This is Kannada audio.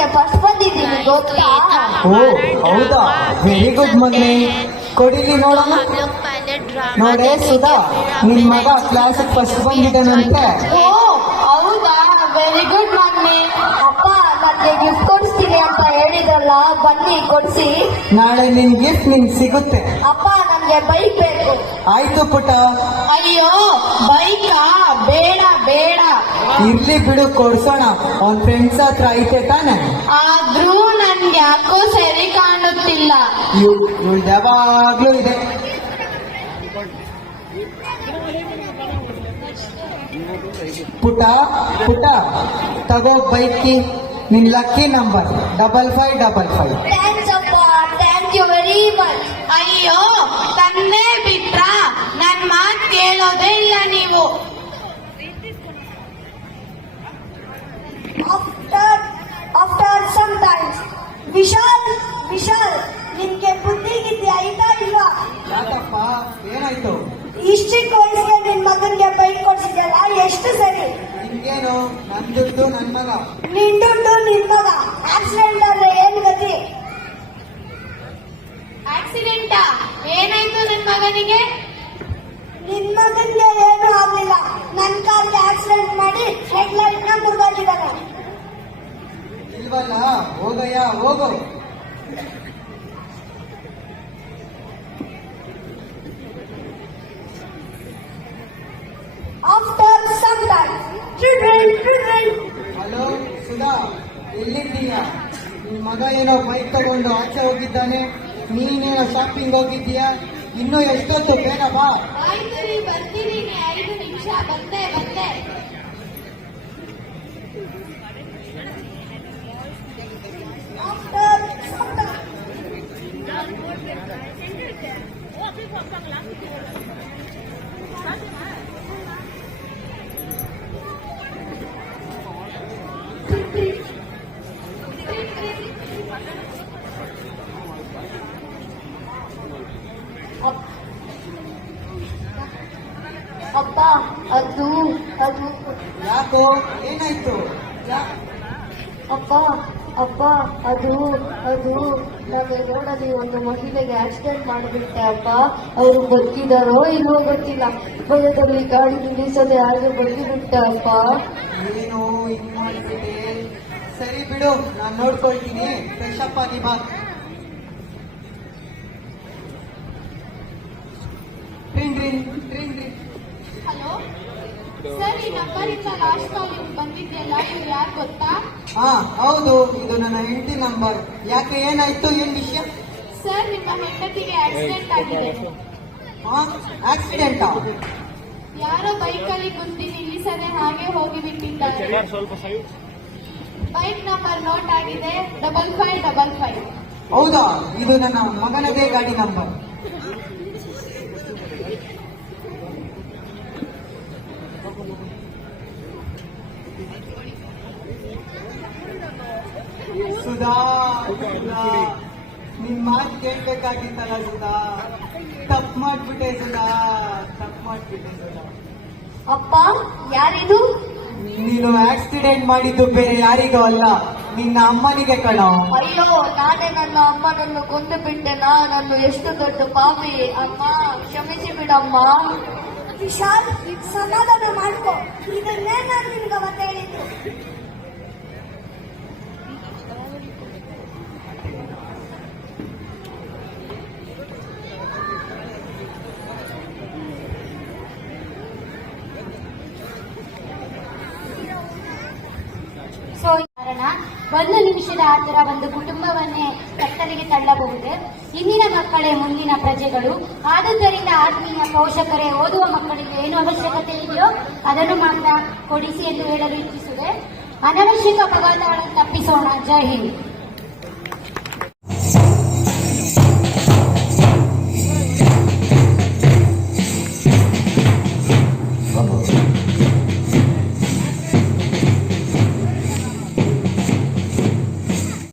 ಕ್ಲಾಸ್ಗೆ ಫಸ್ಟ್ ಬಂದಿದ್ದೀನಿ ಗೊತ್ತಾ? ಓ ಹೌದಾ, ವೆರಿ ಗುಡ್ ಮಗನೇ. ಕೊಡಿಲಿ ನೋಡೋಣ. ನೋಡೇ ಸುಧಾ, ನಿನ್ ಮಗ ಕ್ಲಾಸ್ ಫಸ್ಟ್ ಬಂದಿದ್ದಾನಂತೆ. ಓ ಹೌದಾ, ವೆರಿ ಗುಡ್ ಮಮ್ಮಿ. ಅಪ್ಪ ನನಗೆ ಗಿಫ್ಟ್ ಕೊಡಿಸ್ತೀನಿ ಅಂತ ಹೇಳಿದ್ರಲ್ಲ, ಬನ್ನಿ ಕೊಡಿಸಿ. ನಾಳೆ ನಿನ್ ಗಿಫ್ಟ್ ನಿಂಗೆ ಸಿಗುತ್ತೆ. ಅಪ್ಪ ನನಗೆ ಬೈಕ್ ಬೇಕು. ಆಯ್ತು ಪುಟ್ಟ. ಅಯ್ಯೋ ಬೈಕಾ? ಬೇಡ ಬೇಡ. ಇರ್ಲಿ ಬಿಡು, ಕೊಡ್ಸೋಣ. ಅವ್ನ ಫ್ರೆಂಡ್ಸ್ ಹತ್ರ ಐತೆ ತಾನೆ. ಆದ್ರೂ ನನ್ಗೆ ಯಾಕೋ ಸರಿ ಕಾಣುತ್ತಿಲ್ಲ. ಇವಳು ಯಾವಾಗ್ಲೂ ಇದೆ. ಪುಟ ಪುಟ, ತಗೋ ಬೈಕಿ. ನಿನ್ ಲಕ್ಕಿ ನಂಬರ್ 5555. ಥ್ಯಾಂಕ್ಸ್ ಅಪ್ಪ, ಥ್ಯಾಂಕ್ ಯು ವೆರಿ ಮಚ್. ಅಯ್ಯೋ ತನ್ನೇ ಬಿಟ್ರ, ನನ್ ಮಾತ್ ಕೇಳೋದೇ ಇಲ್ಲ ನೀವು. After some times. ವಿಶಾಲ್ ನಿನ್ಗೆ ಬುದ್ಧಿ ಗಿದ್ದಿ ಆಯ್ತಾ ಇಲ್ವಾ? ಯಾಕಪ್ಪ, ಏನಾಯ್ತು? ಇಷ್ಟು ವಯಸ್ಸಿಗೆ ನಿನ್ ಮಗನ್ಗೆ ಬೈಕ್ ಕೊಡ್ಸಿದ್ಯಲ್ಲ, ಎಷ್ಟು ಸರಿ? ನಿನ್ಗೇನು, ನನ್ ದುಡ್ಡು ನನ್ ಮಗ. ನಿನ್ ದುಡ್ಡು ನಿನ್ ಮಗ. ಆಕ್ಸಿಡೆಂಟ್ ಆದ್ರೆ ಏನ್ ಗತಿ? ಆಕ್ಸಿಡೆಂಟಾ? ಏನಾಯ್ತು ನಿನ್ ಮಗನಿಗೆ? ನಿನ್ ಮಗನ್ಗೆ ಏನು ಆಗ್ಲಿಲ್ಲ. ನನ್ ಕಾರ್ಗೆ ಆಕ್ಸಿಡೆಂಟ್ ಮಾಡಿ ಹೆಡ್ಲೈಟ್ ನ ಮುರಿದಾಗಿದ್ದಾನೆ. ಇಲ್ವಲ್ಲ, ಹೋಗಯ್ಯ ಹೋಗು. After some times. Hello Sudha, ಎಲ್ಲಿದ್ದೀಯ? ನಿನ್ ಮಗ ಏನೋ ಬೈಕ್ ತಗೊಂಡು ಆಚೆ ಹೋಗಿದ್ದಾನೆ, ನೀನೇನೋ ಶಾಪಿಂಗ್ ಹೋಗಿದ್ದೀಯ. ಇನ್ನು ಎಷ್ಟೊತ್ತು? ಬೇಗ ಬಾ. ಆಯ್ತು ರೀ, ಬರ್ತೀನಿ. 5 ನಿಮಿಷ, ಬಂದೆ. After some times. ಅಪ್ಪ ಅದು ಯಾಕೋ, ಏನಾಯ್ತು? ಅಪ್ಪ ಅದು ನಮ್ಮ ರೋಡಲ್ಲಿ ಒಂದು ಮಹಿಳೆಗೆ ಆಕ್ಸಿಡೆಂಟ್ ಮಾಡಿಬಿಟ್ಟೆ ಅಪ್ಪ. ಅವರು ಬದುಕಿದಾರೋ ಇಲ್ವೋ ಗೊತ್ತಿಲ್ಲ. ಭಯದಲ್ಲಿ ಗಾಡಿ ನಿಲ್ಲಿಸದೆ ಹಾಗೆ ಬದುಕಿಬಿಟ್ಟೆ ಅಪ್ಪ. ಏನು ಹಿಂಗ್ ಮಾಡ್ಬಿಟ್ಟೆ? ಸರಿ ಬಿಡು, ನಾನ್ ನೋಡ್ಕೊಳ್ತೀನಿ. ಫ್ರೆಶ್ ಅಪ್ ಆಗಿ ಬಾ. ಹಲೋ ಸರ್, ಈ ನಂಬರಿಂದ ಲಾಸ್ಟ್ ಕಾಲ್ ಬಂದಿದ್ಯಲ್ಲ, ನೀವು ಯಾರು ಗೊತ್ತಾ? ಹಾ ಹೌದು, ಇದು ನನ್ನ ಹೆಂಡತಿ ನಂಬರ್. ಯಾಕೆ, ಏನಾಯ್ತು? ಏನ್ ವಿಷಯ? ಸರ್, ನಿಮ್ಮ ಹೆಂಡತಿಗೆ ಆಕ್ಸಿಡೆಂಟ್ ಆಗಿದೆ. ಆಕ್ಸಿಡೆಂಟಾ? ಯಾರೋ ಬೈಕಲ್ಲಿ ಗುದ್ದಿ ನಿಲ್ಲಿಸದೆ ಹಾಗೆ ಹೋಗಿಬಿಟ್ಟಿದ್ದಾರೆ. ಬೈಕ್ ನಂಬರ್ ನೋಟ್ ಆಗಿದೆ 5555. ಹೌದಾ? ಇದು ನನ್ನ ಮಗನದೇ ಗಾಡಿ ನಂಬರ್. ಸುಧಾ, ನಿನ್ ಮಾತು ಕೇಳ್ಬೇಕಾಗಿತ್ತಲ್ಲ ಸುಧಾ. ತಪ್ಪು ಮಾಡ್ಬಿಟ್ಟೆ ಸುಧಾ. ಅಪ್ಪ ಯಾರಿದು? ನೀನು ಆಕ್ಸಿಡೆಂಟ್ ಮಾಡಿದ್ದು ಬೇರೆ ಯಾರಿಗೂ ಅಲ್ಲ, ನಿನ್ನ ಅಮ್ಮನಿಗೆ ಕಣೋ. ಅಯ್ಯೋ, ನಾನೇ ನನ್ನ ಅಮ್ಮನನ್ನು ಕೊಂದು ಬಿಟ್ಟೆನಾ? ನಾನು ಎಷ್ಟು ದೊಡ್ಡ ಪಾಪಿ. ಅಮ್ಮ ಕ್ಷಮಿಸಿ ಬಿಡಮ್ಮ. ವಿಶಾಲ್, ಸಮಾಧಾನ ಮಾಡ್ಕೋ. ಇದನ್ನೇ ನಾನು ನಿನ್ಗೆ ಮತ್ತೆ ಹೇಳಿದ್ದು. ಕಾರಣ 1 ನಿಮಿಷದ ಆತರ ಒಂದು ಕುಟುಂಬವನ್ನೇ ಕತ್ತಲಿಗೆ ತಳ್ಳಬಹುದೇ? ಇಂದಿನ ಮಕ್ಕಳೇ ಮುಂದಿನ ಪ್ರಜೆಗಳು. ಆದುದರಿಂದ ಆತ್ಮೀಯ ಪೋಷಕರೇ, ಓದುವ ಮಕ್ಕಳಿಗೆ ಏನು ಅವಶ್ಯಕತೆ ಇದೆಯೋ ಅದನ್ನು ಮಾತ್ರ ಕೊಡಿಸಿ ಎಂದು ಹೇಳಲು ಇಚ್ಛಿಸುವೆ. ಅನವಶ್ಯಕ ಅಪಘಾತಗಳನ್ನು ತಪ್ಪಿಸೋಣ. ಜೈ ಹಿಂದ್.